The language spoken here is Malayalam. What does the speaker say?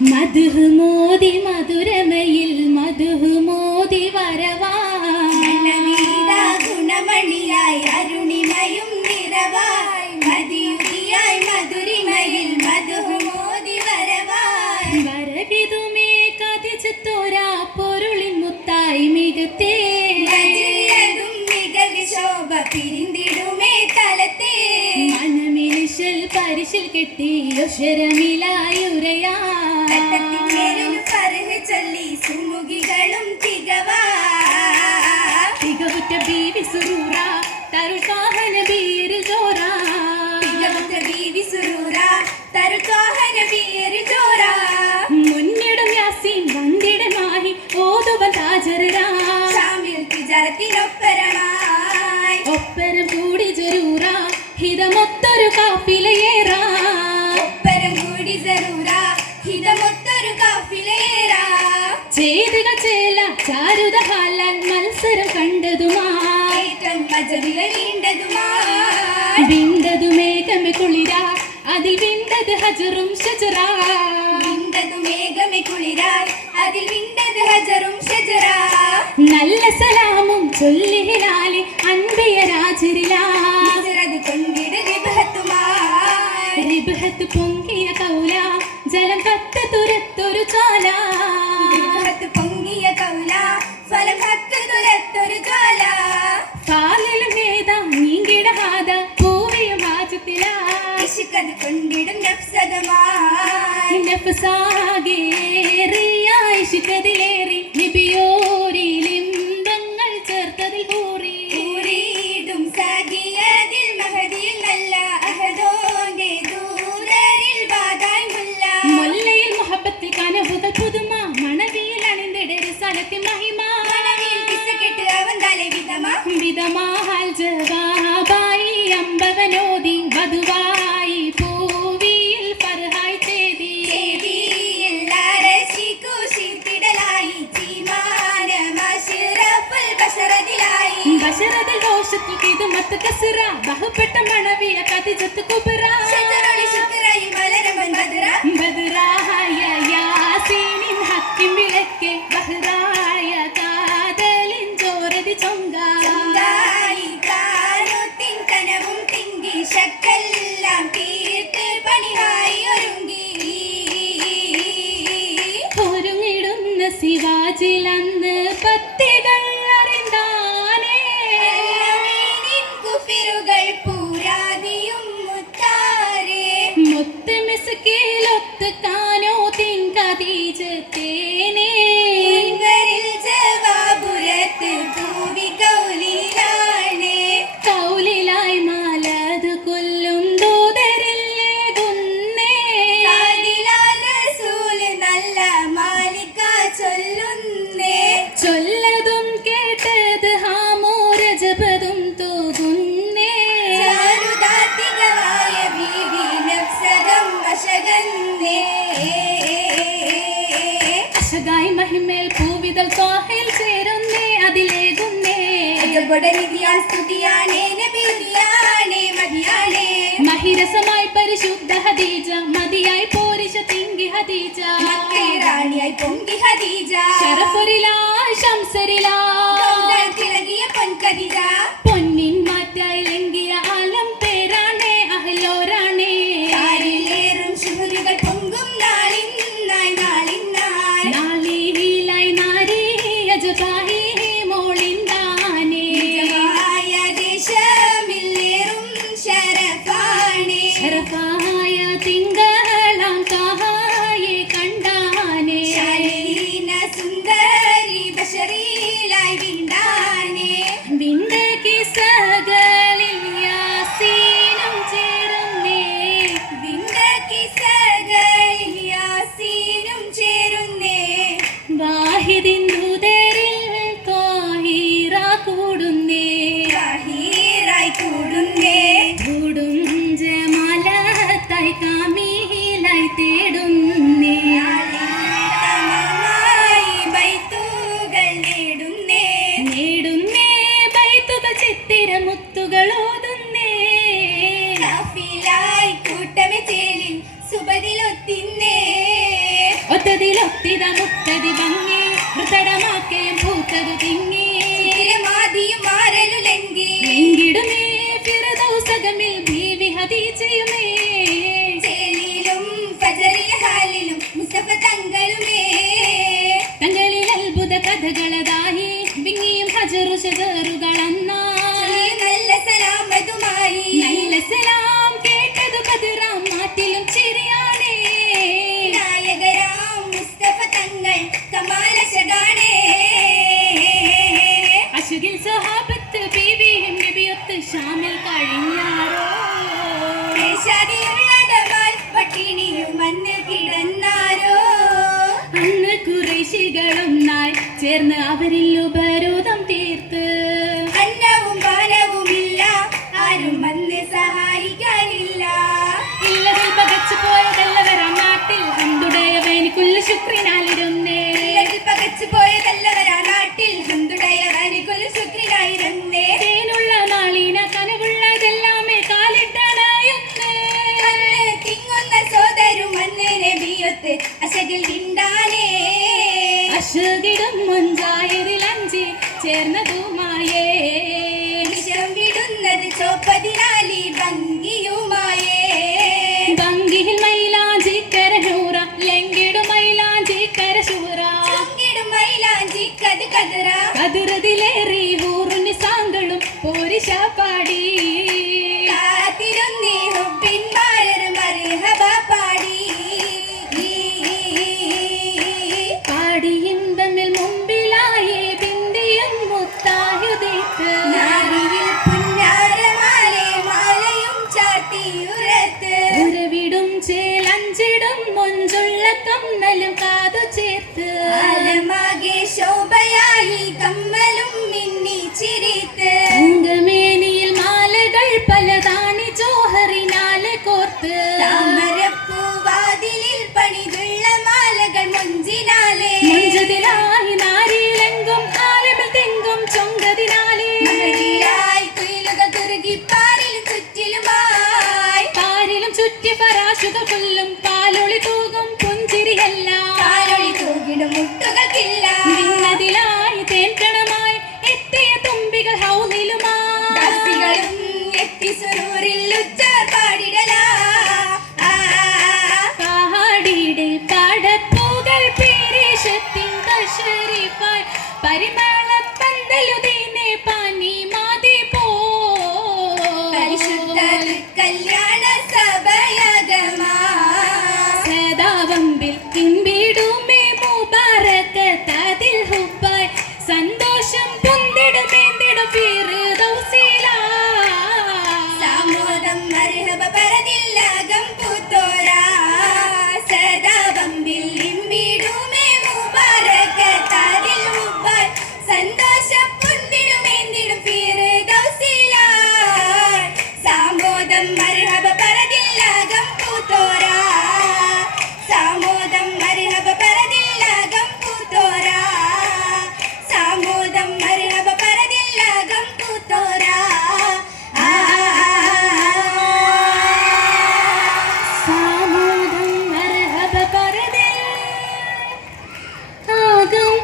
മധുമോദി മധുരമയിൽ മധുമോദി വരവാ ഗുണമണിയായി അരുണിമയും നിറവായി മതിയുതിയായി മധുരിമയിൽ മധുമോദി വരവായി വരവിതുമേ കതിച്ചത്തോരാ പൊരുളിൻ മുത്തായി മികത്തേ ശോഭ പിരിന്തിടുമേ തലത്തെ മനമിലിശൽ പരിശിൽ കെട്ടി ഉഷരമിലായുരയാ ചൊല്ലി സുമുഖികളും തികവാ തികവുറ്റ ബീവി സുറൂറ തരുകാഹന ബീർ ജോറാ തികവുറ്റ ബീവി സുറൂറ തരുകാഹന ബീർ ജോറാ മുന്നിടും യാസീൻ വന്ദിട മാഹി ഓതുവൻ താജറാ ഷാമിൽ തിജാരത്തിനൊപ്പരമായി ഒപ്പരം കൂടി ജരൂറ ഹിതമൊത്തൊരു കാഫിലയേറാ ഒപ്പരം കൂടി ജരൂറ ഹിതമൊത്തൊരു കാഫിലയേറാ ചേതുക ചേല ചാരുത ഹാലാൽ മത്സരം കണ്ടതുമാ ഏറ്റം മജലില നീണ്ടതുമാ വിണ്ടതു മേഘമേ കുളിര അതിൽ വിണ്ടത് ഹജറും ഷജറാ വിണ്ടതു മേഘമേ കുളിരായി അതിൽ വിണ്ടത് ഹജറും ഷജറാ നല്ല സലാമും ചൊല്ലിഹിലാലി അൻപിയ രാജരിലാ കൊണ്ടിട് റിബഹത്തുമായി റിബഹത്ത് പൊങ്കിയ കൗല ജലം കത്ത് തുരത്തൊരു ചോല റിബഹത്ത് പൊങ്ങിയ കൗല ഫലം കത്ത് തുരത്തൊരു ചോല പാലിലും വേദ നീങ്കിടഹാദ പൂവിയ വാചത്തിലാ ഇഷ്കത് കൊണ്ടിടും നഫ്സദമായി നഫ്സാകേറിയ ഇഷ്കതിലേറി നിബിയോരിലിമ്പങ്ങൾ ചേർത്തതിൽ കൂറി ൂറിയിടും സഖിയതിൽ മഹദിയിൽ നല്ല അഹദോന്റെ ദൂരരിൽ വാതായ് മുല്ല മുല്ലയിൽ മുഹബത്തിൽ കനവുകൾ പുതുമ മണവിയിൽ അണിന്തിടര് സ്ഥലത്തി മഹിമ മണവിൽ കിസ്സകെട്ട് അവൻ തലെ വിധമാ വിധമാൽ ജവാബായി അമ്പവനോദി വധുവായി പൂവിയിൽ ഫർഹായി ചേതി ബശറദിൽ ദോഷത്തിൽ കിതുമത്ത് കസറ ബഹുപ്പെട്ട മണവിയ കതിജത്ത് കുബറ ബദറായ യാസീനിൻ ഹക്കിൻ വിളക്കെ ബഹ്റായ കാതലിൻ ചോരതി ചൊങ്ക കനവും തിങ്കി ശക്കെല്ലാം തീർത്ത് പണിവായി ഒരുങ്ങിടുന്ന ശിവാജിലന്ന് പത്തികൾ അറിന്താനേ കുഫിറുകൾ പൂരാതിയും മുത്താരേ മുത്ത് മിസ്കിലൊത്ത് കാനോ തിങ്കതീജത്തേനേ ജവാബുരത്ത് പൂവി കൗലിലാണേ കൗലിലായി മാലത് കൊല്ലും ദൂതരില്ലേ കുന്നേ റസൂല് നല്ല മാലിക ചൊല്ലുന്നേ ചൊല്ലതും കേട്ടത് ഹാമോരജപതും തോകുന്നേ ചാരുദാത്തികമായ ബീവി നഫ്സദം വശകന്നേ അശകായി മഹിമേൽ പൂവിതൽ തോഹയിൽ ചേരുന്നേ അതിലേകുന്നേ നിധിയാൻ സ്തുതിയാണേ നബിയാണേ മതിയാണേ മഹിരസമായി പരിശുദ്ധ ഹദീജ മതിയായി പോരിഷ തിങ്കി ഹദീജ റാണിയായി പൊങ്കി ഹദീജ ശരഫുരിലായി ശംസരിലായി തിളങ്ങിയ പൊൻകദീജ പൊന്നിൻ മാറ്റായി ലംഘിയ ആലം പേരാണേ അഹ്ലോരാണേ കാരിലേറും ശുഹുരുകൾ പൊങ്കും നാളിന്നായി നാളിന്നായി നാളിലായി നാരി അജബാഹി മോളിന്താനേ ദേശമില്ലേറും ശരഫാണേ ശരഫായ തിങ്കളാം താഹായെ കണ്ടാനേ ശരീന സുന്ദരി ബശരീലായി പൂത്തതിലൊത്തിത മുത്തതി ഭംഗി ഹൃദടമാക്കയും പൂത്തതു തിങ്ങി മാതിയും മാരലുലെങ്കി എങ്കിടുമേ ഫിറദൗസകമിൽ ബീവി ഹദീജയുമേ ചേലിലും ഫജറിൽ ഹാലിലും മുസ്തഫ തങ്ങളുമേ തങ്ങളിൽ അത്ഭുത കഥകളതായി വിങ്ങിയും ഹജറു ഷജറുകളന്നായി നല്ല സലാമതുമായി നല്ല സലാം കേട്ടതു കതിറാം നാട്ടിലും ചിരിയാണേ നായകരാം മുസ്തഫ തങ്ങൾ കമാലശകാണേ അശുകിൽ സ്വഹാബത്ത് ബീവിയും നബിയൊത്ത് ഷാമിൽ കഴിഞ്ഞാരോ ദേശാദിയുള്ളടവാൽ പട്ടിണിയും മണ്ണിൽ കിടന്നാരോ അന്ന് കുറേശികളൊന്നായി ചേർന്ന് അവരിൽ ഉപരോധം തീർത്ത് അന്നവും പാനവുമില്ല ആരും വന്ന് സഹായിക്കാനില്ല ഇല്ലതിൽ പകച്ചു പോയതല്ലവരാ നാട്ടിൽ ഹന്തുടയവനിക്കുള്ള ശുക്രിനാലിരുന്നേ ഇല്ലതിൽ പകച്ചു പോയതല്ലവരാ നാട്ടിൽ ഹന്തുടയവനിക്കൊരു ശുക്രിനായിരുന്നേ തേനുള്ള നാളിന കനവുള്ളതെല്ലാമേ കാലിട്ടണയുന്നേ അന്ന് തിങ്ങുന്ന സോദരും അന്ന് നബിയൊത്ത് അശകിൽ വിണ്ടാനേ അശുകിടും മുഞ്ചായതിൽ അഞ്ചി ചേർന്നതുമായേ വിഷം വിടുന്നത് ചോപ്പതിനാലി ഭംഗിയുമായേ ഭംഗിയിൽ മൈലാഞ്ചിക്കര ശൂറ ലങ്കിടും മൈലാഞ്ചിക്കര ശൂറ ചുങ്കിടും മൈലാഞ്ചിക്കത് കതിറ കതിറതിലേറി ഊറുനി സാങ്കളും പോരിശ പാടി കാത്തിരുന്നീ ഹുബിന്മാരൊരു മർഹബ പാടി പാടിയും തമ്മിൽ മുമ്പിലായി ബിന്ദിയും മുത്തായുദിത്ത് നാരിയിൽ പുന്നാരമാലെ മാലയും ചാട്ടിയുരത്ത് ഉരവിടും ചേലഞ്ചിടും മൊഞ്ചുള്ള കമ്മലും കാതു ചേർത്ത് ആലമാകെ ശോഭയായി കമ്മലും മിന്നി ചിരിത്ത് അങ്കമേനിയിൽ മാലകൾ പലതാണി ജോഹറിനാലെ കോർത്ത് താമരപ്പൂവാതിലിൽ പണിതുള്ള മാലകൾ മൊഞ്ചിനാലെ മുഞ്ചതിലായി നാരിയിലെങ്കും ആലമിൽ തെങ്കും ചൊങ്കതിനാലേ മഹരിയായി കുയിലുകൾ തുറുകി പാരിലും ചുറ്റിലുമായി പാരിലും ചുറ്റി പരാശുകൾ കൊല്ലും പാലൊളി തൂകും പുഞ്ചിരിയെല്ലാം കാലൊളി തൂകിടും മുട്ടുകൾക്കില്ല നിന്നതിലായി തേൻകണമായി എത്തിയ തുമ്പികൾ ഹൗനിലുമായി ദാസികളും എത്തി സുരൂരിൽ ഉച്ചാർ പാടിടലാ പാടിയുടെ പാടപ്പൂകൾ പേരേശത്തിൻ കശരിപ്പായി പരിമള പന്തലുദീനെ പാനി മാതി പോ പരിശുദ്ധ കല്യാണ സഭയകമാ സദാവമ്പിൽ ഇമ്പിടുമേ മുബാറകത്തതിൽ ഹുബായ് സന്തോഷം പൊന്തിടുമേന്തിടും ഫിർദൗസിലാ സാമോദം മർഹബ പരദില്ലകം പൂത്തോരാ സദാവമ്പിൽ ഇമ്പിടുമേ മുബാറകത്തതിൽ ഹുബായ് സന്തോഷം പൊന്തിടുമേന്തിടും ഫിർദൗസിലാ സാമോദം മർഹബ പരദില്ലകം പൂത്തോരാ സാമോദം മർഹബ പരദില്ലകം പൂത്തോരാ സാമോദം മർഹബ പരദില്ലകം പൂത്തോരാ സാമൂദം മർഹബ പരദിൽ ആകം